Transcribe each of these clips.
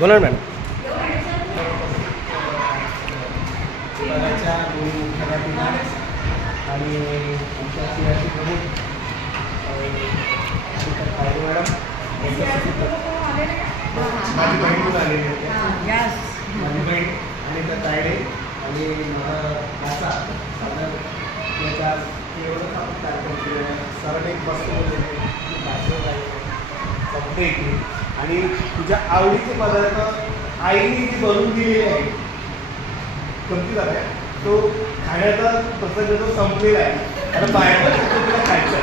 बोला ना मॅडम. विभागाच्या दोन्ही मुख्याध्यापिका आणि आमच्या सीआरपी प्रमुख काळे मॅडम, माझी बहीण पण आलेली होती, माझी बहीण आणि त्या तायडे आणि माझा याचा एवढंच आपण कार्यक्रम केलेला आहे. सरांनी एक मस्त बोललेले भाषण आहे शब्द येते आणि तुझ्या आवडीचे पदार्थ आईने जी बनवून दिलेले आहे कोणती झाल्या तो खाण्याचा प्रसंग जो संपलेला आहे. आता बाहेर तुला खायचं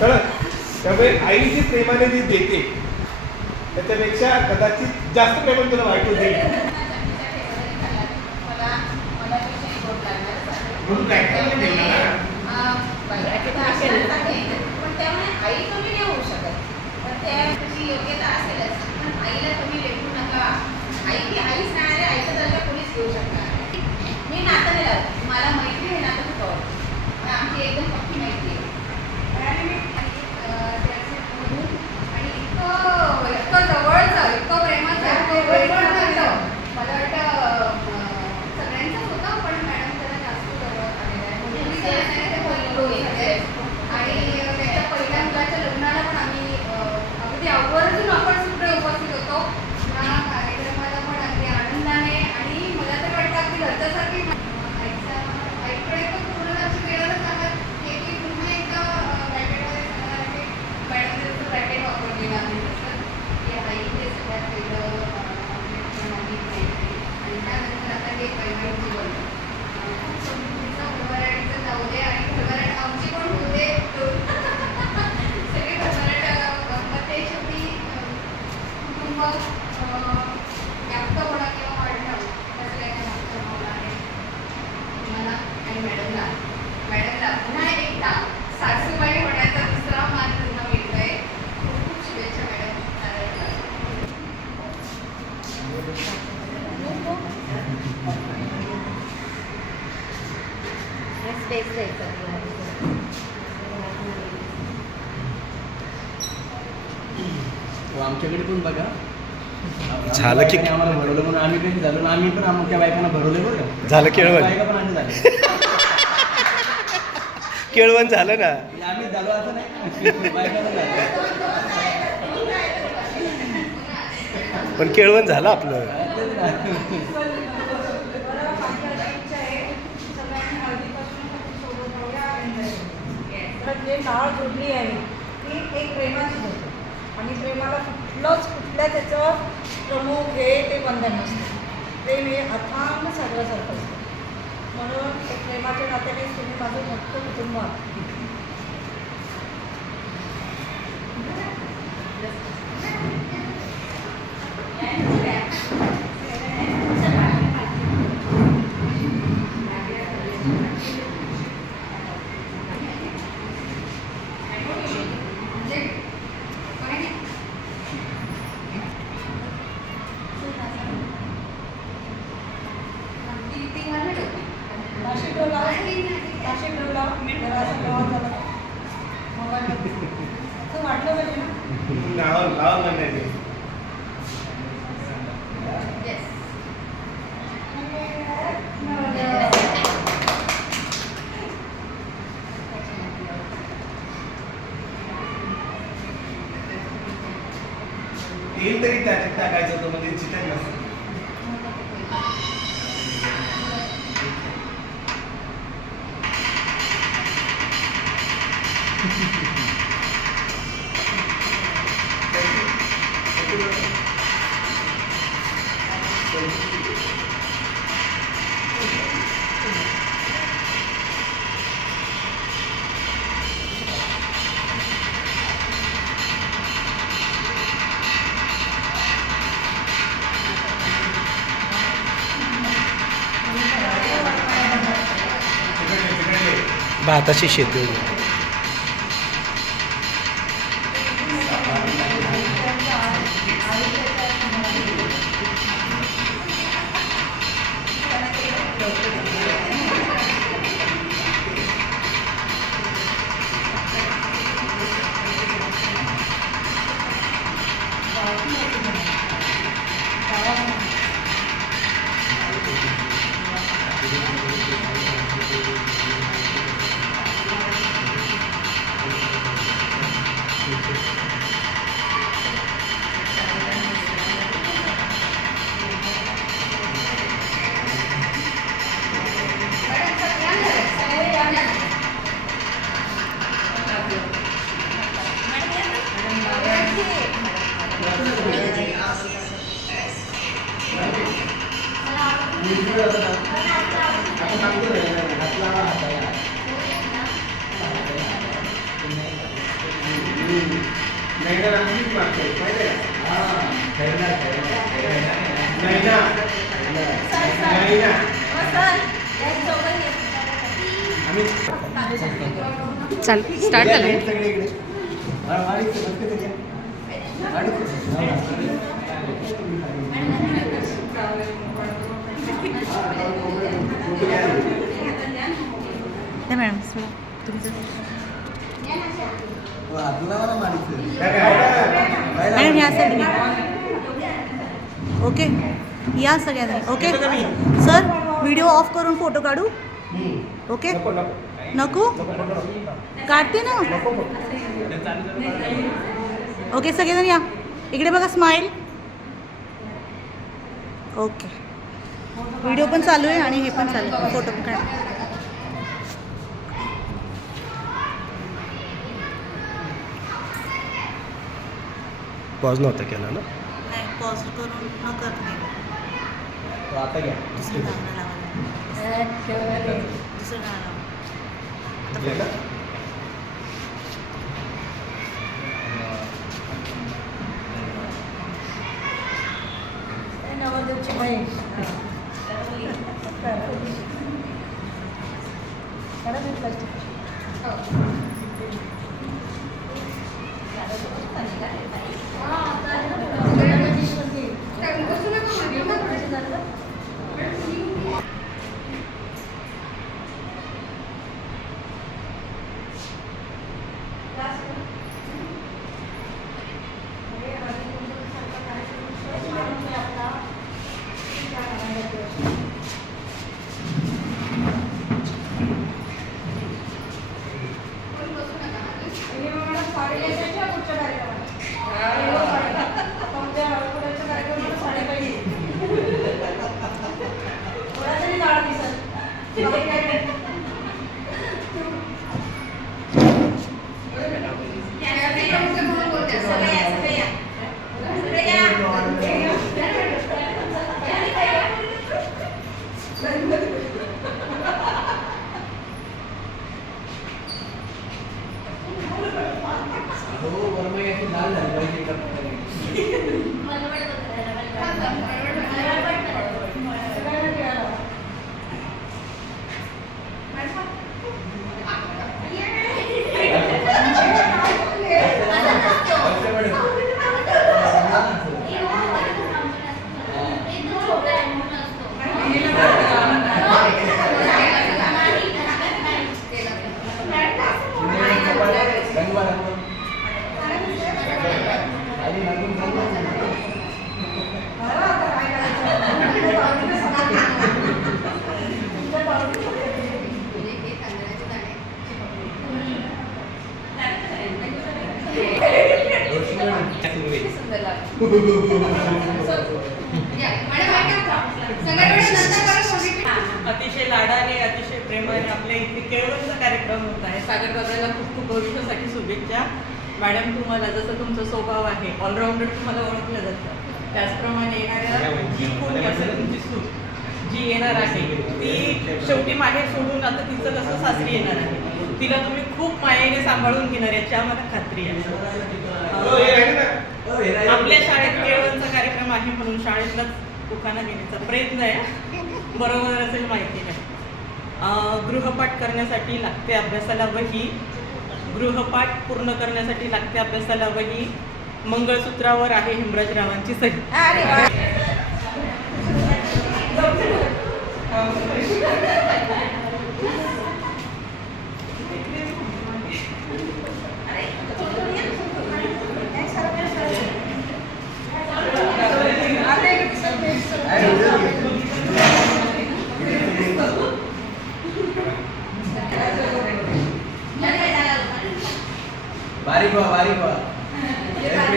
तर त्यामुळे आई जी प्रेमाने जी देते त्याच्यापेक्षा कदाचित जास्त प्रेमाने तुला वाटू देईल. म्हणून काय पण त्यामुळे आई कमी नाही होऊ शकत. पण त्याची योग्यता असेलच, पण आईला कमी लेखू नका. आई ती आईच नाही आहे, आईचा दर्जा कोणीच घेऊ शकणार. मी नातं नाही लावत, मला मैत्री हे नातं खूप आवडतं. आमची एकदम पक्की मैत्री आहे आणि इतकं जवळचं, इतकं प्रेमाचं, मला वाटतं सगळ्यांचंच होतं, पण मॅडम जरा जास्त जवळ आलेलं आहे. आणि त्याच्या पहिल्या मुलाच्या लग्नाला पण आम्ही अगदी आवर्जून आपण सुद्धा उपस्थित होतो. ह्या कार्यक्रमाला पण अगदी आनंदाने आणि मला तर वाटतं अगदी घरच्यासारखी आईकडे पण पूर्ण लक्ष देणारच सांगत की पुन्हा एकदा ब्रॅकेटमध्ये सांगणार की मॅडमने जसं ब्रॅकेट वापरलेलं आहे तसं की आई हे सगळ्यात वेगळं आणि त्यानंतर आता हे वैवाहिक जीवन भरभराटीचं जाऊ दे आणि भरभराट आमची पण होऊ दे. सगळे भरभराट मध्ये शेवटी कुटुंब जास्त होणं किंवा वाढणं त्याचं काही मागचं भावना आहे. मला आणि मॅडमला पुन्हा एकदा सासूबाई होण्याचा दुसरा मान त्यांना मिळतोय. खूप खूप शुभेच्छा मॅडम. स्पेस द्यायचा आमच्याकडे पण बघा झालं की आम्हाला भरवलं म्हणून आम्ही कधी झालो ना, आम्ही पण आमच्या बायकांना भरवले बरं. झालं केळवण. बायका पण आम्ही झाले. केळवण झालं ना. आम्ही झालो असं नाही, बायकांना झालं. पण केळवण झालं आपलं. जे नाळ जोडली आहे ती एक प्रेमाची होते आणि प्रेमाला कुठल्या त्याचं प्रमुख हे ते बंधन नसतं. प्रेम हे अथांग सागरासारखं असतं. म्हणून एक प्रेमाच्या नात्यानेच तुम्ही माझं मोठं कुटुंब आहात. वाटलं पाहिजे नाव म्हणण्याचे येईल तरी त्याच्यात टाकायचं होतं म्हणजे चिकन नसतं. भाताची शेती होती. चल स्टार्ट झालं सगळे इकडे मॅडम मॅडम या साईड ओके या सगळ्यांनी ओके सर व्हिडिओ ऑफ करून फोटो काढू ओके नको काढते ना ओके सगळेजण या इकडे बघा स्माईल ओके व्हिडिओ पण चालू आहे आणि हे पण चालू आहे फोटो पण काढा पॉज नव्हता केला ना. नाही पॉज करून न करत नाही आता घ्या दुसरं गाणं लावा दुसरं गाणं लावा नवरदेवची बहीण अतिशय लाडाने अतिशय प्रेमाने आपल्या इथे केळवणचा कार्यक्रम होत आहे. सागर दादाला खूप खूप भविष्यासाठी शुभेच्छा. मॅडम तुम्हाला जसं तुमचा स्वभाव आहे ऑलराऊंडर तुम्हाला ओळखलं जातं त्याचप्रमाणे येणाऱ्या जी कोणी असेल तुमची सूट जी येणार आहे ती शेवटी माहेर सोडून आता तिचं कसं सासरी येणार आहे तिला तुम्ही खूप मायेने सांभाळून घेणार याची आम्हाला खात्री आहे. आपल्या शाळेत केळवणचा कार्यक्रम आहे म्हणून शाळेतलाच दुकाना घेण्याचा प्रयत्न आहे. बरोबर असेल माहिती आहे. गृहपाठ करण्यासाठी लागते अभ्यासाला वही गृहपाठ पूर्ण करण्यासाठी लागते अभ्यासाला वही मंगळसूत्रावर आहे हेमराजरावांची सही.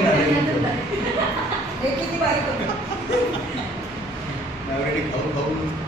नाही झालं हे किती बारीक होतं. ऑलरेडी खाऊन खाऊन